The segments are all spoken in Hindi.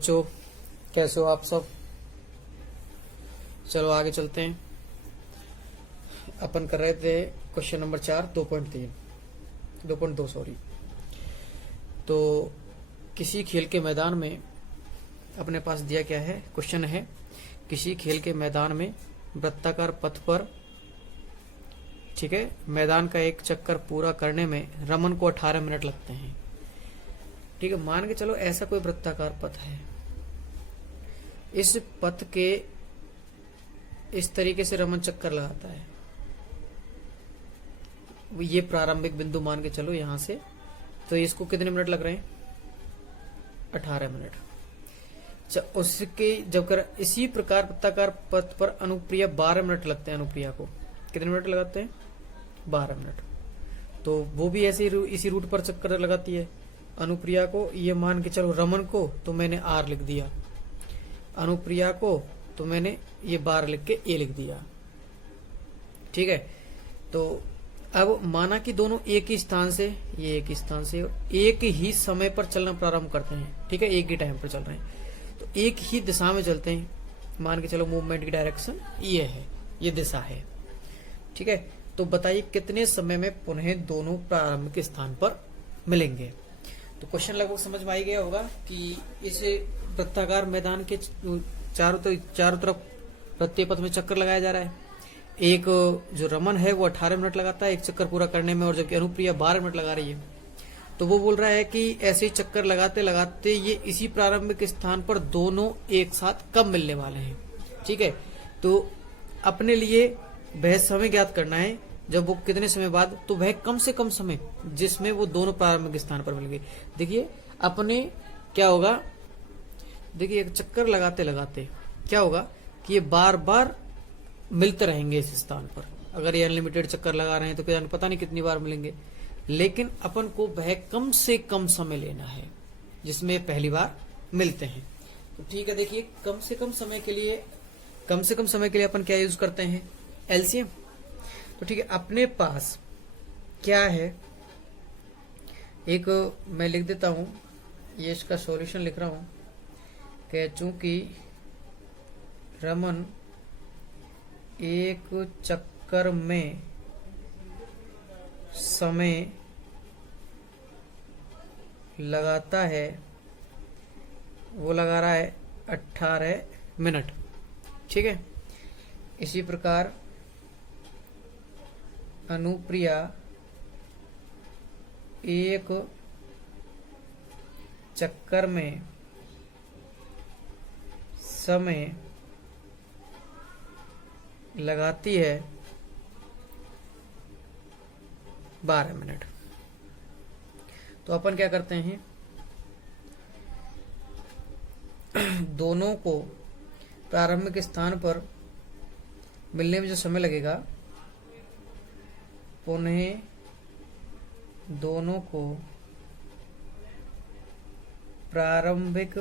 बच्चों, कैसे हो आप सब। चलो आगे चलते हैं। अपन कर रहे थे क्वेश्चन नंबर 4 2.2 सॉरी। तो किसी खेल के मैदान में अपने पास दिया क्या है, क्वेश्चन है, किसी खेल के मैदान में वृत्ताकार पथ पर, ठीक है, मैदान का एक चक्कर पूरा करने में रमन को 18 मिनट लगते हैं। ठीक है, मान के चलो ऐसा कोई वृत्ताकार पथ है, इस पथ के इस तरीके से रमन चक्कर लगाता है। ये प्रारंभिक बिंदु मान के चलो यहां से, तो इसको कितने मिनट लग रहे हैं, 18 मिनट। उसके जब कर इसी प्रकार वृत्ताकार पथ पर अनुप्रिया 12 मिनट लगते हैं। अनुप्रिया को कितने मिनट लगाते हैं, 12 मिनट। तो वो भी ऐसे इसी रूट पर चक्कर लगाती है। अनुप्रिया को ये मान के चलो, रमन को तो मैंने आर लिख दिया, अनुप्रिया को तो मैंने ये 12 लिख के ए लिख दिया। ठीक है, तो अब माना कि दोनों एक ही स्थान से, ये एक ही स्थान से एक ही समय पर चलना प्रारंभ करते हैं। ठीक है, एक ही टाइम पर चल रहे हैं, तो एक ही दिशा में चलते हैं। मान के चलो मूवमेंट की डायरेक्शन ये है, ये दिशा है। ठीक है, तो बताइए कितने समय में पुनः दोनों प्रारंभिक स्थान पर मिलेंगे। तो क्वेश्चन लगभग समझ में आ गया होगा कि इस वृत्ताकार मैदान के चारों तरफ वृत्तीय पथ में चक्कर लगाया जा रहा है। एक जो रमन है वो 18 मिनट लगाता है एक चक्कर पूरा करने में, और जबकि अनुप्रिया 12 मिनट लगा रही है। तो वो बोल रहा है कि ऐसे ही चक्कर लगाते लगाते ये इसी प्रारंभिक स्थान पर दोनों एक साथ कब मिलने वाले हैं। ठीक है, तो अपने लिए वह समय ज्ञात करना है, जब वो कितने समय बाद, तो वह कम से कम समय जिसमें वो दोनों प्रारंभिक स्थान पर मिलेंगे। देखिए अपने क्या होगा, देखिए एक चक्कर लगाते लगाते क्या होगा कि ये बार बार मिलते रहेंगे इस स्थान पर। अगर ये अनलिमिटेड चक्कर लगा रहे हैं तो क्या पता नहीं कितनी बार मिलेंगे, लेकिन अपन को वह कम से कम समय लेना है जिसमें पहली बार मिलते हैं। तो ठीक है, देखिए कम से कम समय के लिए अपन क्या यूज करते हैं, एलसीएम। तो ठीक है, अपने पास क्या है, एक मैं लिख देता हूं, ये इसका सॉल्यूशन लिख रहा हूं कि चूंकि रमन एक चक्कर में समय लगाता है, वो लगा रहा है 18 मिनट। ठीक है, इसी प्रकार अनुप्रिया एक चक्कर में समय लगाती है 12 मिनट। तो अपन क्या करते हैं, दोनों को प्रारंभिक स्थान पर मिलने में जो समय लगेगा, पुनः दोनों को प्रारंभिक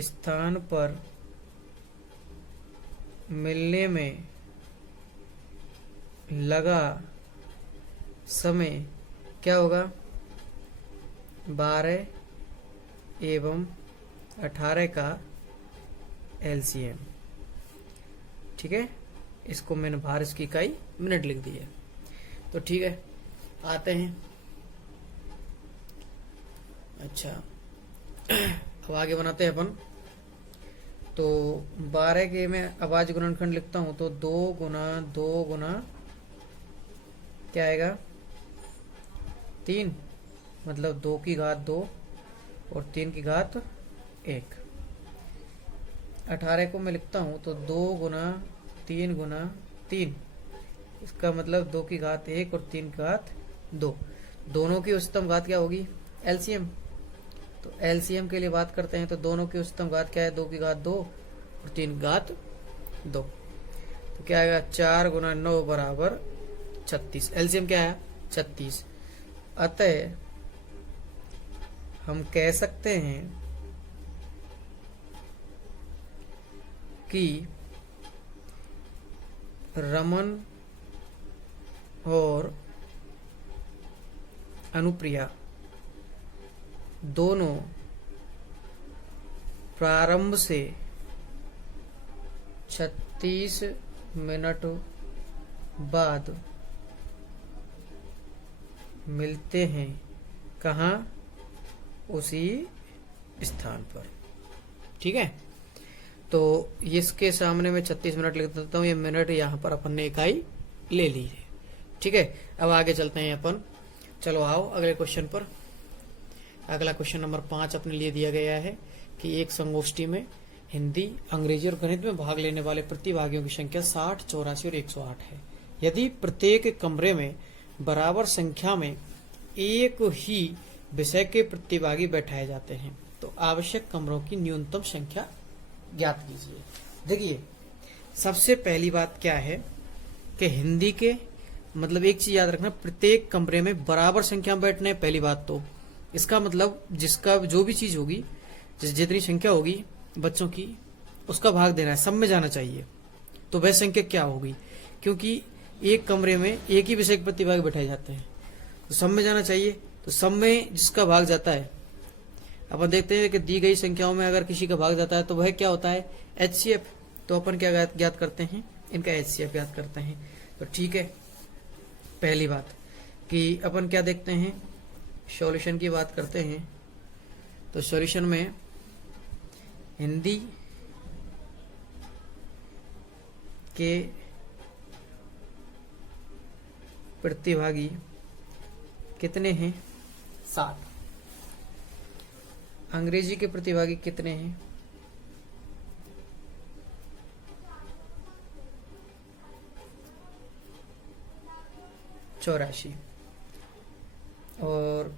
स्थान पर मिलने में लगा समय क्या होगा, 12 एवं 18 का एलसीएम। ठीक है, इसको मैंने बाहर इसकी इकाई मिनट लिख दी है। तो ठीक है, आते हैं। अच्छा, अब आगे बनाते हैं अपन। तो 12 के मैं अभाज्य गुणनखंड लिखता हूं, तो 2 गुना 2 गुना क्या आएगा, 3, मतलब 2 की घात 2 और 3 की घात 1। 18 को मैं लिखता हूं तो 2 गुना 3 गुना 3, इसका मतलब 2 की घात 1 और 3 की घात 2। दोनों की उच्चतम घात क्या होगी, एलसीएम। तो एलसीएम के लिए बात करते हैं, तो दोनों की उच्चतम घात क्या है, 2 की घात 2 और 3 की घात 2। तो क्या आएगा, 4 गुना 9 बराबर 36। एलसीएम क्या है, 36। अतः हम कह सकते हैं कि रमन और अनुप्रिया दोनों प्रारंभ से 36 मिनट बाद मिलते हैं कहाँ, उसी स्थान पर। ठीक है, तो इसके सामने मैं 36 मिनट लिख देता हूँ, ये मिनट यहाँ पर अपन ने इकाई ले ली है। ठीक है, अब आगे चलते हैं अपन। चलो आओ अगले क्वेश्चन पर। अगला क्वेश्चन नंबर 5 अपने लिए दिया गया है कि एक संगोष्ठी में हिंदी, अंग्रेजी और गणित में भाग लेने वाले प्रतिभागियों की संख्या 60, 84 और 108 है। यदि प्रत्येक कमरे में बराबर संख्या में एक ही विषय के प्रतिभागी बैठाए जाते हैं तो आवश्यक कमरों की न्यूनतम संख्या ज्ञात कीजिए। देखिए, सबसे पहली बात क्या है कि हिंदी के मतलब एक चीज याद रखना, प्रत्येक कमरे में बराबर संख्या में बैठने। पहली बात तो इसका मतलब जिसका जो भी चीज होगी, जितनी संख्या होगी बच्चों की, उसका भाग देना है, सब में जाना चाहिए। तो वह संख्या क्या होगी, क्योंकि एक कमरे में एक ही विषय के प्रतिभागी बैठाए जाते हैं तो सब में जाना चाहिए। तो सब में जिसका भाग जाता है, अपन देखते हैं कि दी गई संख्याओं में अगर किसी का भाग जाता है तो वह क्या होता है, HCF। तो अपन क्या ज्ञात करते हैं, इनका HCF ज्ञात करते हैं। तो ठीक है, पहली बात कि अपन क्या देखते हैं, सॉल्यूशन की बात करते हैं। तो सॉल्यूशन में हिंदी के प्रतिभागी कितने हैं, 60। अंग्रेजी के प्रतिभागी कितने हैं, 84। और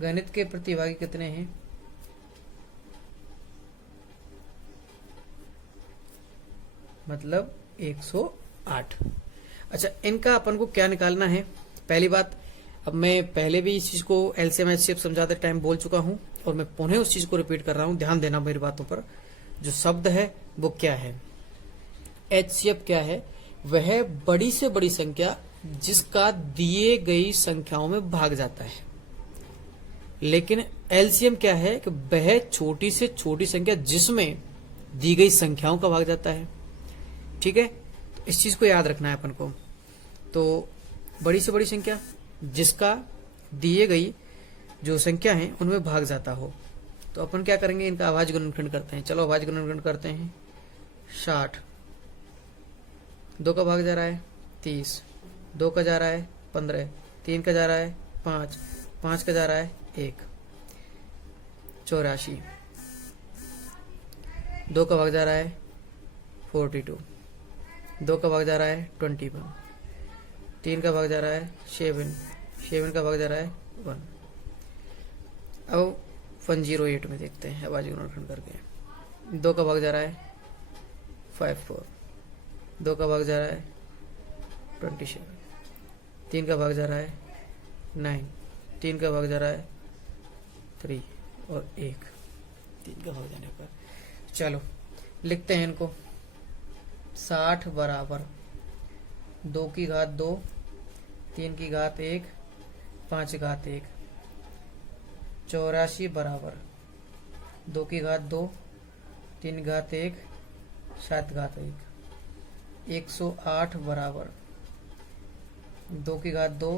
गणित के प्रतिभागी कितने हैं, मतलब 108। अच्छा, इनका अपन को क्या निकालना है। पहली बात, अब मैं पहले भी इस चीज को एलसीएम एचसीएफ समझाते टाइम बोल चुका हूं और मैं पुनः उस चीज को रिपीट कर रहा हूं, ध्यान देना मेरी बातों पर। जो शब्द है वो क्या है, एचसीएफ क्या है, वह बड़ी से बड़ी संख्या जिसका दिए गई संख्याओं में भाग जाता है। लेकिन एलसीएम क्या है कि वह छोटी से छोटी संख्या जिसमें दी गई संख्याओं का भाग जाता है। ठीक है, तो इस चीज को याद रखना है अपन को। तो बड़ी से बड़ी संख्या जिसका दिए गई जो संख्या है उनमें भाग जाता हो। तो अपन क्या करेंगे, इनका आवाज गुणनखंड करते हैं। चलो आवाज गुणनखंड करते हैं। 60, 2 का भाग जा रहा है 30, 2 का जा रहा है 15, 3 का जा रहा है 5, 5 का जा रहा है 1, 84, 2 का भाग जा रहा है 42, 2 का भाग जा रहा है 21, 3 का भाग जा रहा है 7, 7 का भाग जा रहा है 1। अब 108 में देखते हैं आवाज गुणनखंड करके। 2 का भाग जा रहा है 54, 2 का भाग जा रहा है 27, 3 का भाग जा रहा है 9, 3 का भाग जा रहा है 3 और 1, 3 का भाग जाने पर। चलो लिखते हैं इनको। 60 बराबर 2 की घात 2, 3 की घात 1, 5 की घात 1। 84 बराबर 2 की घात 2, 3 की घात 1, 7 की घात 1। 108 बराबर 2 की घात 2,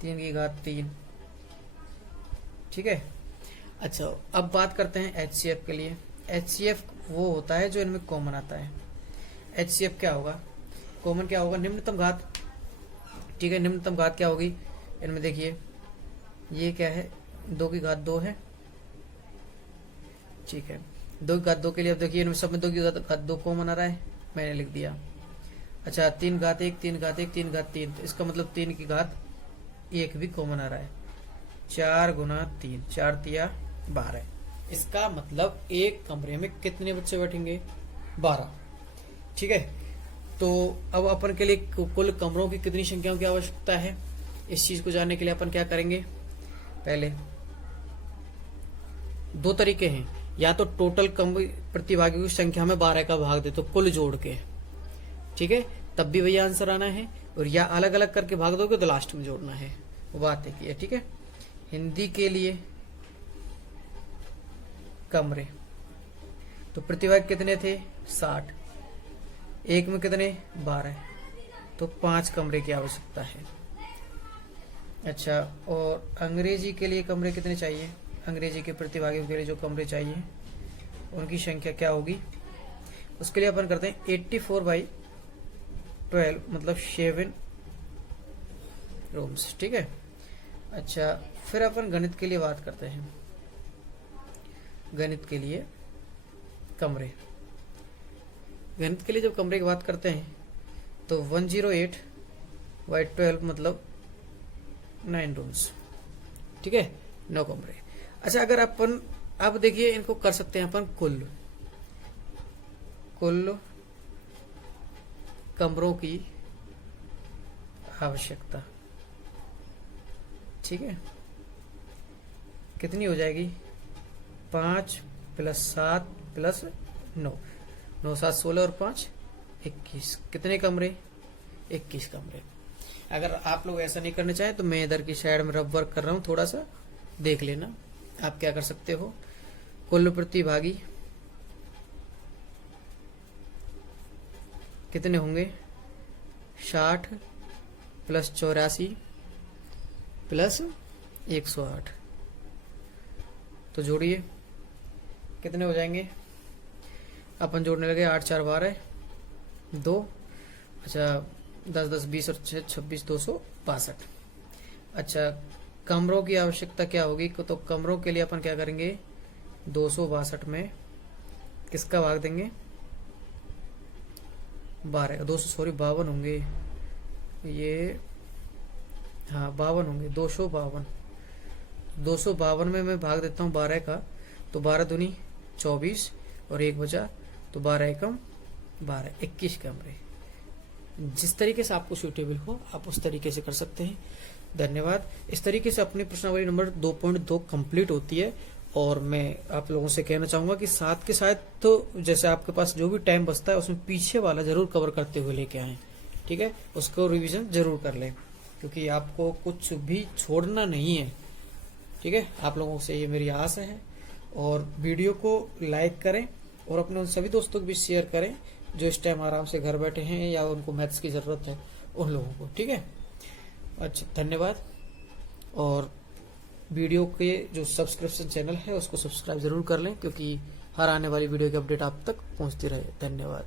3 की घात 3। ठीक है। अच्छा, अब बात करते हैं एचसीएफ के लिए। एचसीएफ वो होता है जो इनमें कॉमन आता है। एचसीएफ क्या होगा, कॉमन क्या होगा, निम्नतम घात। ठीक है, निम्नतम घात क्या होगी इनमें, देखिए ये क्या है, 2 की घात 2 है। ठीक है, 2 की घात 2 के लिए अब देखिए इनमें सब में 2 की घात 2 कॉमन आ रहा है, मैंने लिख दिया। अच्छा, 3 घात 1, 3 घात 1, 3 घात 3, तो इसका मतलब 3 की घात 1 भी कॉमन आ रहा है। 4 गुना 3, 4 तिया 12। इसका मतलब एक कमरे में कितने बच्चे बैठेंगे, 12। ठीक है, तो अब अपन के लिए कुल कमरों की कितनी संख्याओं की आवश्यकता है, इस चीज को जानने के लिए अपन क्या करेंगे। पहले 2 तरीके हैं, या तो टोटल प्रतिभागियों की संख्या में 12 का भाग दे तो कुल जोड़ के, ठीक है, तब भी वही आंसर आना है, और या अलग अलग करके भाग दोगे तो लास्ट में जोड़ना है। वो बात है। ठीक है, हिंदी के लिए कमरे तो प्रतिभागी कितने थे 60, एक में कितने 12, तो 5 कमरे की आवश्यकता है। अच्छा, और अंग्रेजी के लिए कमरे कितने चाहिए? अंग्रेजी के प्रतिभागियों के लिए जो कमरे चाहिए उनकी संख्या क्या होगी? उसके लिए अपन करते हैं 84/12 मतलब 7 रूम्स, ठीक है। अच्छा, फिर अपन गणित के लिए बात करते हैं। गणित के लिए कमरे, गणित के लिए जब कमरे की बात करते हैं तो 108/12 मतलब 9 रूम्स, ठीक है, 9 कमरे। अच्छा, अगर अपन अब देखिए इनको कर सकते हैं अपन कुल कमरों की आवश्यकता, ठीक है, कितनी हो जाएगी? 5 + 7 + 9, 9 7 16 और 5 21, कितने कमरे? 21 कमरे। अगर आप लोग ऐसा नहीं करना चाहें तो मैं इधर की साइड में रफ वर्क कर रहा हूं, थोड़ा सा देख लेना। आप क्या कर सकते हो, कुल प्रतिभागी कितने होंगे? 60 + 84 + 108, तो जोड़िए कितने हो जाएंगे? अपन जोड़ने लगे 8 4 12 2, अच्छा 10 10 20 और 6 26 262। अच्छा, कमरों की आवश्यकता क्या होगी? तो कमरों के लिए अपन क्या करेंगे? 262 में किसका भाग देंगे? 12, 52 होंगे ये, हाँ 52 होंगे, 252 में मैं भाग देता हूँ 12 का, तो 12 दूनी 24 और 1 बचा, तो 12 एकम 12, 21 कमरे। जिस तरीके से आपको सूटेबल हो आप उस तरीके से कर सकते हैं। धन्यवाद। इस तरीके से अपनी प्रश्नावली नंबर 2.2 कंप्लीट होती है। और मैं आप लोगों से कहना चाहूंगा कि साथ के साथ तो जैसे आपके पास जो भी टाइम बचता है उसमें पीछे वाला जरूर कवर करते हुए लेके आए, ठीक है, उसको रिवीजन जरूर कर लें, क्योंकि आपको कुछ भी छोड़ना नहीं है, ठीक है। आप लोगों से ये मेरी आस है। और वीडियो को लाइक करें और अपने उन सभी दोस्तों को भी शेयर करें जो इस टाइम आराम से घर बैठे हैं या उनको मैथ्स की जरूरत है उन लोगों को, ठीक है। अच्छा, धन्यवाद। और वीडियो के जो सब्सक्रिप्शन चैनल है उसको सब्सक्राइब जरूर कर लें, क्योंकि हर आने वाली वीडियो की अपडेट आप तक पहुंचती रहे। धन्यवाद।